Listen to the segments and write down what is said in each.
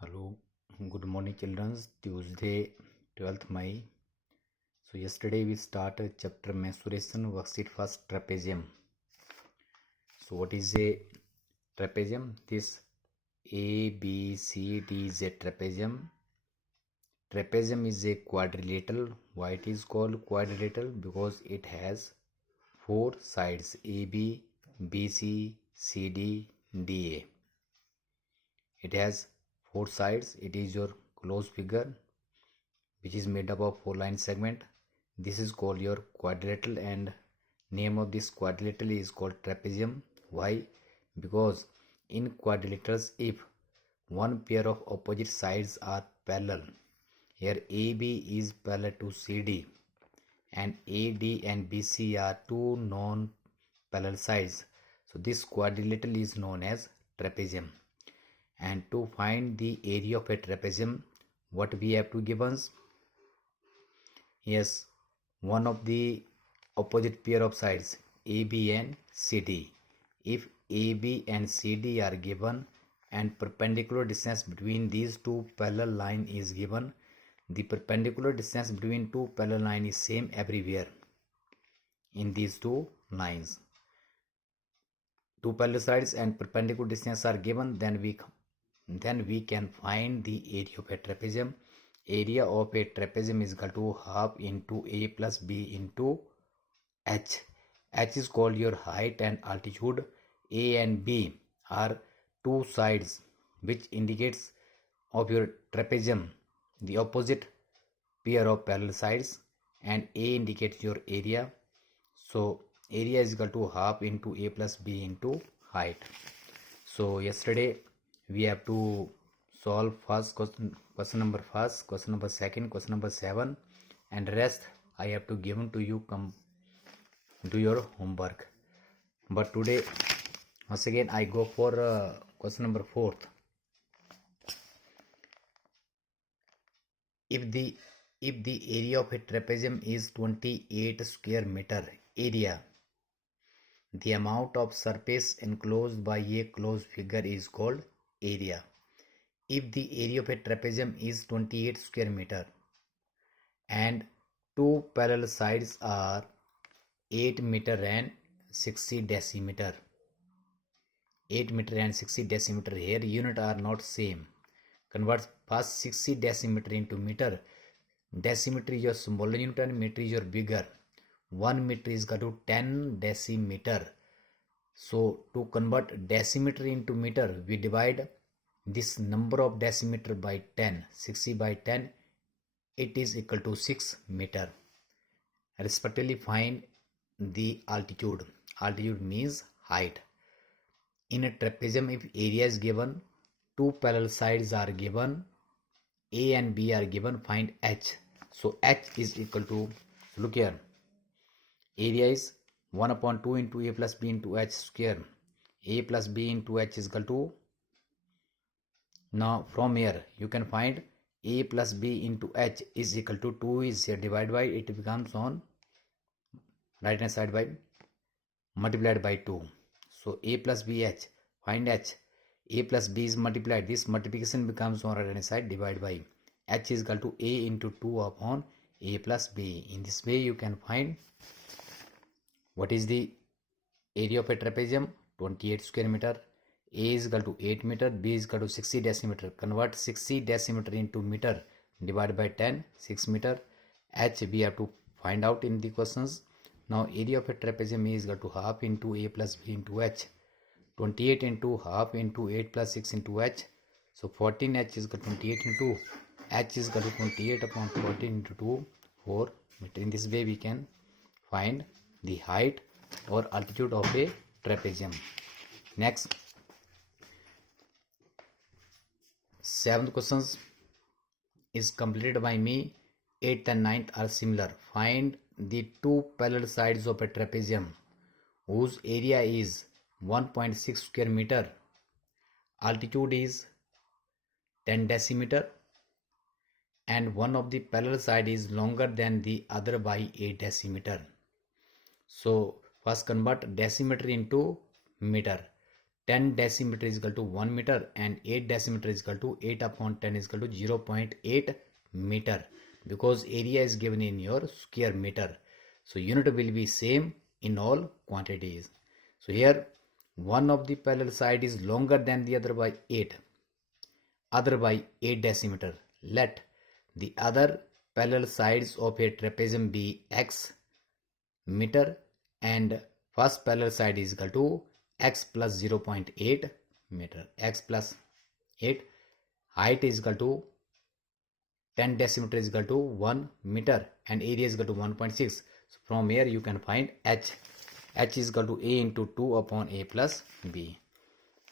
Hello, good morning, children. Tuesday, 12th May. So, yesterday we started chapter mensuration, worksheet first trapezium. So, what is a trapezium? This A, B, C, D is a trapezium. Trapezium is a quadrilateral. Why it is called quadrilateral? Because it has four sides A, B, B, C, C, D, D, A. It has four sides. It is your closed figure which is made up of four line segment. This is called your quadrilateral, and name of this quadrilateral is called trapezium. Why? Because in quadrilaterals, if one pair of opposite sides are parallel, here AB is parallel to CD and AD and BC are two non-parallel sides, so this quadrilateral is known as trapezium. And to find the area of a trapezium, what we have to give us? Yes, one of the opposite pair of sides AB and CD. If AB and CD are given and perpendicular distance between these two parallel line is given, the perpendicular distance between two parallel line is same everywhere in these two lines. Two parallel sides and perpendicular distance are given, then we can find the area of a trapezium. Area of a trapezium is equal to half into A plus B into H. H is called your height and altitude. A and B are two sides which indicates of your trapezium, the opposite pair of parallel sides, and A indicates your area. So area is equal to half into A plus B into height. So yesterday we have to solve first question number first, question number second, question number 7, and rest I have to given to you. Come do your homework. But today once again I go for question number 4th. If the area of a trapezium is 28 square meter area, the amount of surface enclosed by a closed figure is called area. If the area of a trapezium is 28 square meter and two parallel sides are 8 meter and 60 decimeter, 8 meter and 60 decimeter, here unit are not same. Convert first 60 decimeter into meter. Decimeter is your smaller unit and meter is your bigger. 1 meter is equal to 10 decimeter. So to convert decimeter into meter, we divide this number of decimeter by 10. 60 by 10, it is equal to 6 meter. Respectively find the altitude. Altitude means height. In a trapezium, if area is given, two parallel sides are given, A and B are given, find H. So H is equal to, look here, area is 1 upon 2 into A plus B into H square. A plus B into H is equal to, now from here you can find A plus B into H is equal to 2 is here divided by, it becomes on right hand side by multiplied by 2. So A plus B H, find H. A plus B is multiplied, this multiplication becomes on right hand side divided by H is equal to A into 2 upon A plus B. In this way you can find what is the area of a trapezium, 28 square meter. A is equal to 8 meter, B is equal to 60 decimeter. Convert 60 decimeter into meter, divided by 10, 6 meter. H we have to find out in the questions. Now area of a trapezium is equal to half into A plus B into H. 28 into half into 8 plus 6 into H. So 14H is equal to 28 into H is equal to 28 upon 14 into 2, 4 meter. In this way we can find the height or altitude of a trapezium. Next, 7th questions is completed by me. 8th and 9th are similar. Find the two parallel sides of a trapezium whose area is 1.6 square meter, altitude is 10 decimeter, and one of the parallel side is longer than the other by 8 decimeter. So first convert decimeter into meter. 10 decimeter is equal to 1 meter and 8 decimeter is equal to 8 upon 10 is equal to 0.8 meter, because area is given in your square meter. So unit will be same in all quantities. So here one of the parallel side is longer than the other by 8, other by 8 decimeter. Let the other parallel sides of a trapezium be x meter and first parallel side is equal to x plus 0.8 meter. X plus 8, height is equal to 10 decimeter is equal to 1 meter and area is equal to 1.6. So from here you can find h. H is equal to a into 2 upon a plus b.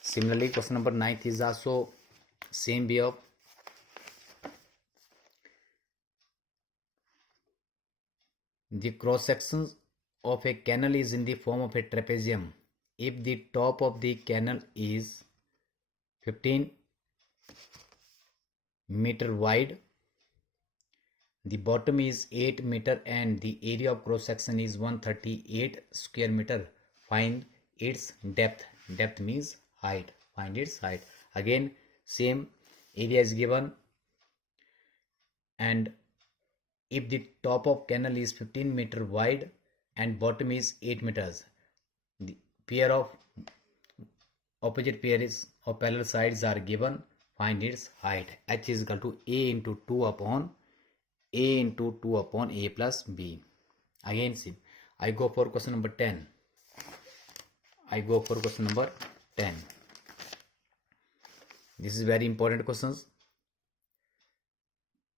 Similarly, question number 9 is also same way of the cross sections of a canal is in the form of a trapezium. If the top of the canal is 15 meter wide, the bottom is 8 meter and the area of cross section is 138 square meter. Find its depth. Depth means height. Find its height. Again same area is given, and if the top of canal is 15 meter wide and bottom is 8 meters, the pair of opposite pairs of parallel sides are given. Find its height. H is equal to a into 2 upon a plus b. Again see, I go for question number 10. This is very important questions.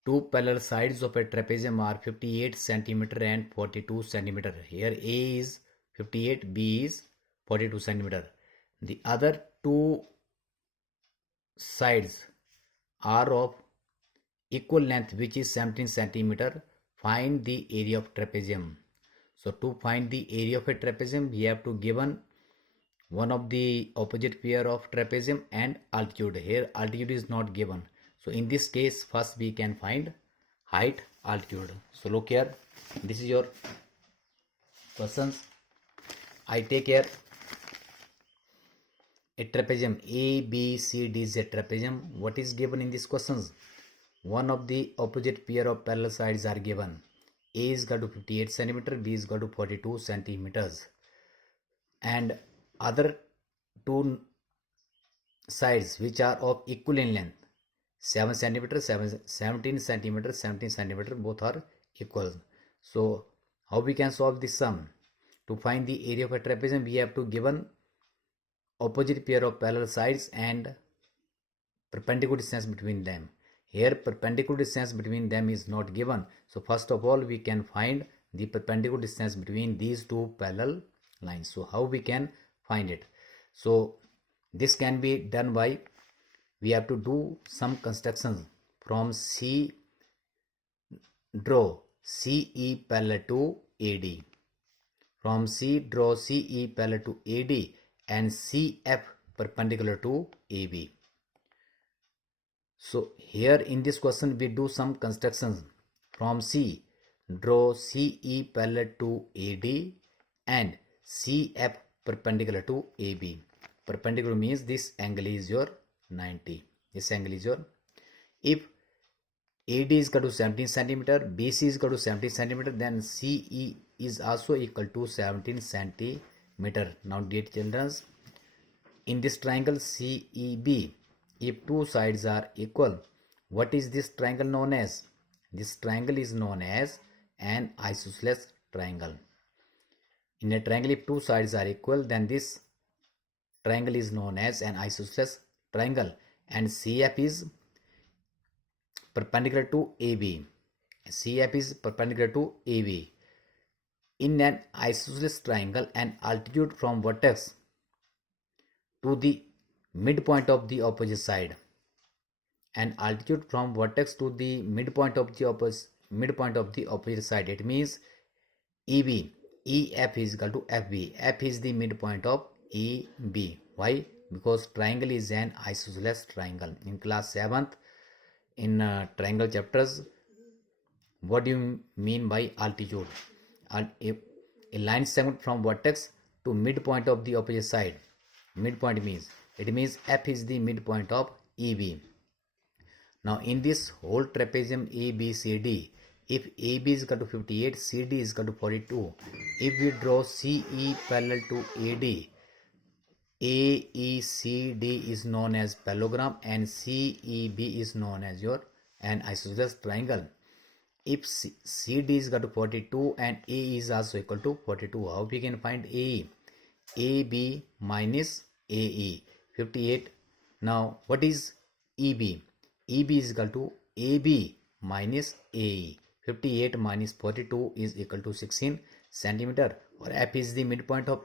Two parallel sides of a trapezium are 58 centimeter and 42 centimeter. Here A is 58, B is 42 centimeter. The other two sides are of equal length, which is 17 centimeter. Find the area of trapezium. So to find the area of a trapezium, we have to given one of the opposite pair of trapezium and altitude. Here altitude is not given. So in this case, first we can find height, altitude. So look here, this is your questions. I take here a trapezium A, B, C, D is a trapezium. What is given in these questions? One of the opposite pair of parallel sides are given. A is equal to 58 centimeter, B is equal to 42 centimeters, and other two sides which are of equal in length, 7 centimeter, 17 centimeter, both are equal. So how we can solve this sum? To find the area of a trapezium, we have to given opposite pair of parallel sides and perpendicular distance between them. Here perpendicular distance between them is not given. So first of all we can find the perpendicular distance between these two parallel lines. So how we can find it? So this can be done by, we have to do some constructions. From C, draw CE parallel to AD. From C, draw CE parallel to AD and CF perpendicular to AB. So here in this question we do some constructions. From C, draw CE parallel to AD and CF perpendicular to AB. Perpendicular means this angle is your 90. This angle is your, if AD is equal to 17 centimeter, BC is equal to 17 centimeter, then CE is also equal to 17 centimeter. Now dear children, in this triangle CEB, if two sides are equal, what is this triangle known as? This triangle is known as an isosceles triangle. In a triangle, if two sides are equal, then this triangle is known as an isosceles triangle, and CF is perpendicular to AB. CF is perpendicular to AB. In an isosceles triangle, an altitude from vertex to the midpoint of the opposite side, an altitude from vertex to the midpoint of the opposite side, it means EB, EF is equal to FB. F is the midpoint of EB. Why? Because triangle is an isosceles triangle. In class 7th, in triangle chapters, what do you mean by altitude? A line segment from vertex to midpoint of the opposite side. midpoint means? It means F is the midpoint of EB. Now in this whole trapezium ABCD, if AB is equal to 58, CD is equal to 42. If we draw CE parallel to AD, AECD is known as parallelogram and CEB is known as an isosceles triangle. If CD is equal to 42 and AE is also equal to 42, how we can find AE? AB minus AE, 58. Now what is EB? EB is equal to AB minus AE. 58 minus 42 is equal to 16 centimeter. Or F is the midpoint of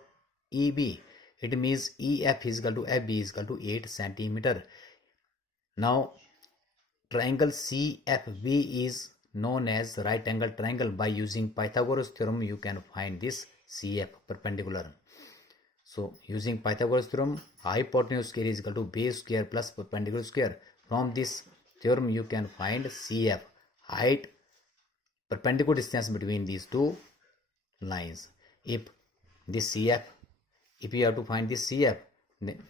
EB. It means EF is equal to FB is equal to 8 centimeter. Now triangle CFB is known as right angle triangle. By using Pythagoras theorem you can find this CF perpendicular. So using Pythagoras theorem, hypotenuse square is equal to base square plus perpendicular square. From this theorem you can find CF, height, perpendicular distance between these two lines. If this CF, if you have to find this CF,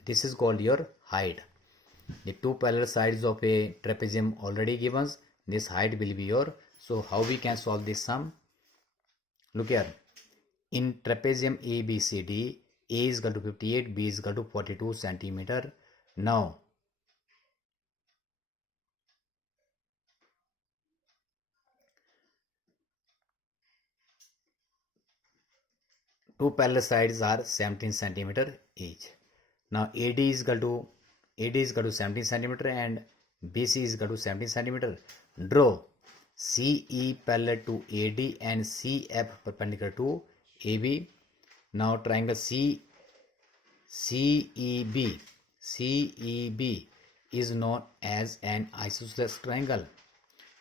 this is called your height. The two parallel sides of a trapezium already given, this height will be your. So how we can solve this sum? Look here, in trapezium ABCD, A is equal to 58, B is equal to 42 centimeter. Now two parallel sides are 17 centimeter each. Now AD is equal to 17 centimeter and BC is equal to 17 centimeter. Draw CE parallel to AD and CF perpendicular to AB. Now triangle CEB is known as an isosceles triangle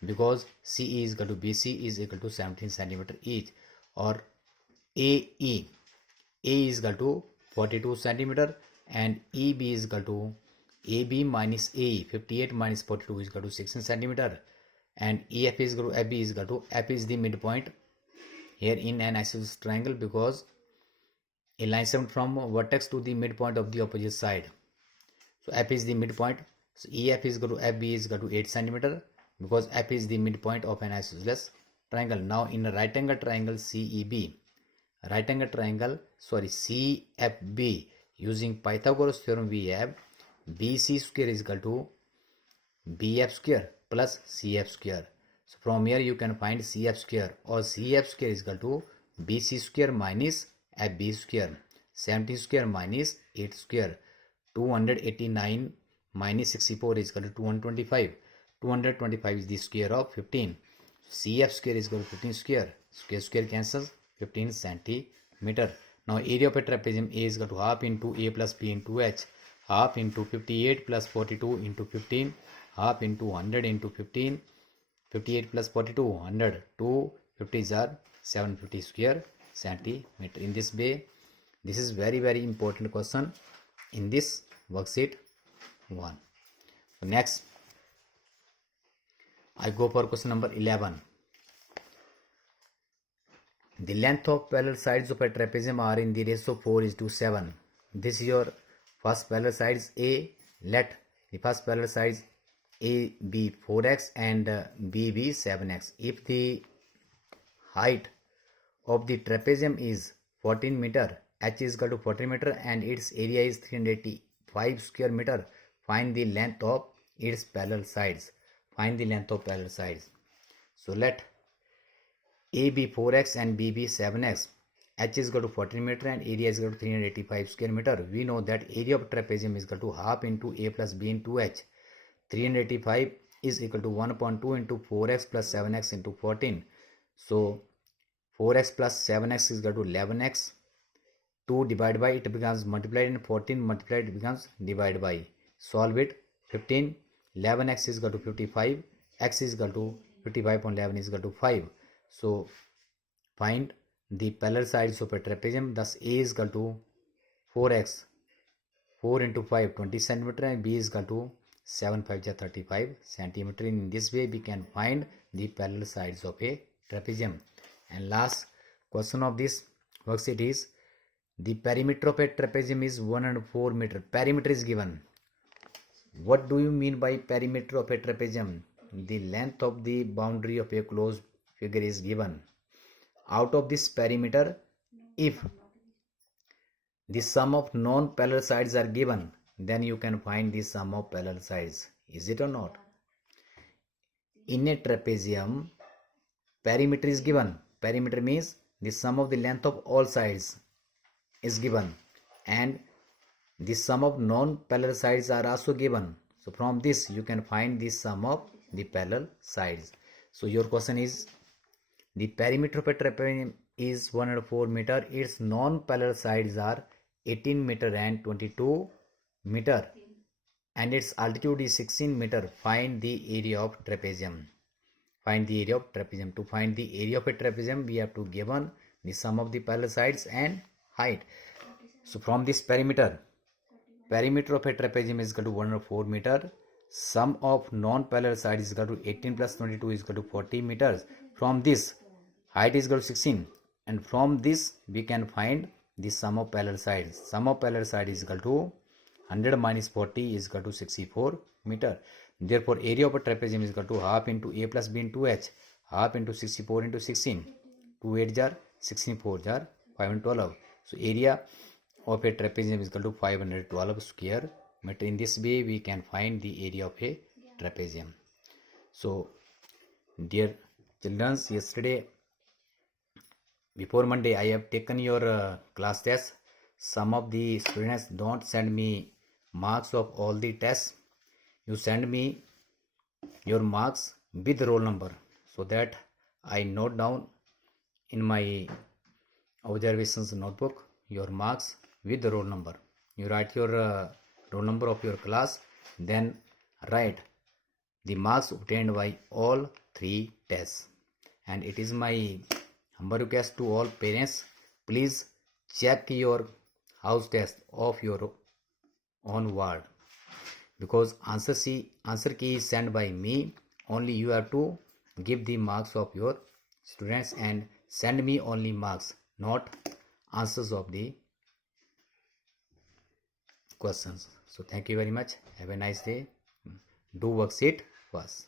because CE is equal to BC is equal to 17 centimeter each. Or AE, A is equal to 42 centimeter and EB is equal to AB minus AE, 58 minus 42 is equal to 16 centimeter, and EF is equal to FB is equal to, F is the midpoint here in an isosceles triangle because a line segment from vertex to the midpoint of the opposite side. So F is the midpoint. So EF is equal to FB is equal to 8 centimeter because F is the midpoint of an isosceles triangle. Now in a right angle triangle CFB, using Pythagoras theorem we have BC square is equal to BF square plus CF square. So from here you can find CF square, or CF square is equal to BC square minus FB square. 17 square minus 8 square. 289 minus 64 is equal to 225. 225 is the square of 15. CF square is equal to 15 square. Square cancels, 15 centimeter. Now area of a trapezium A is equal to half into A plus B into H. Half into 58 plus 42 into 15. Half into 100 into 15. 58 plus 42, 100. 2 50s are 750 square centimeter. In this way, this is very important question in this worksheet 1. So next, I go for question number 11. The length of parallel sides of a trapezium are in the ratio 4:7. This is your first parallel sides A. Let the first parallel sides A be 4x and B be 7x. If the height of the trapezium is 14 meter, H is equal to 14 meter and its area is 385 square meter, find the length of its parallel sides. Find the length of parallel sides. So let A be 4x and B be 7x. H is equal to 14 meter and area is equal to 385 square meter. We know that area of trapezium is equal to half into A plus B into H. 385 is equal to 1.2 into 4x plus 7x into 14. So 4x plus 7x is equal to 11x. 2 divided by, it becomes multiplied, and 14 multiplied, it becomes divided by. Solve it. 15. 11x is equal to 55. X is equal to 55.11 is equal to 5. So find the parallel sides of a trapezium. Thus A is equal to 4x. 4 into 5, 20 centimeter, and B is equal to 7 5 35 centimeter. In this way we can find the parallel sides of a trapezium. And last question of this worksheet is The perimeter of a trapezium is 104 meter. Perimeter is given. What do you mean by perimeter of a trapezium? The length of the boundary of a closed figure is given. Out of this perimeter, if the sum of non-parallel sides are given, then you can find the sum of parallel sides. Is it or not? In a trapezium, perimeter is given. Perimeter means the sum of the length of all sides is given, and the sum of non-parallel sides are also given. So from this you can find the sum of the parallel sides. So your question is, the perimeter of a trapezium is 104 meter. Its non-parallel sides are 18 meter and 22 meter, and its altitude is 16 meter. Find the area of trapezium. Find the area of trapezium. To find the area of a trapezium, we have to given the sum of the parallel sides and height. So from this perimeter of a trapezium is equal to 104 meter. Sum of non-parallel sides is equal to 18 plus 22 is equal to 40 meters. From this, height is equal to 16, and from this we can find the sum of parallel sides. Sum of parallel side is equal to 100 minus 40 is equal to 64 meter. Therefore, area of a trapezium is equal to half into a plus b into h. Half into 64 into 16. 2 8 jar 16 4 jar 512. So area of a trapezium is equal to 512 square meter. In this way we can find the area of a trapezium. So dear children, yesterday before Monday I have taken your class test. Some of the students don't send me marks of all the tests. You send me your marks with roll number, so that I note down in my observations notebook your marks with the roll number. You write your roll number of your class, then write the marks obtained by all 3 tests. And it is my humble request to all parents, please check your house test of your own ward, because answer key is sent by me. Only you have to give the marks of your students and send me only marks, not answers of the questions. So thank you very much. Have a nice day. Do worksheet first.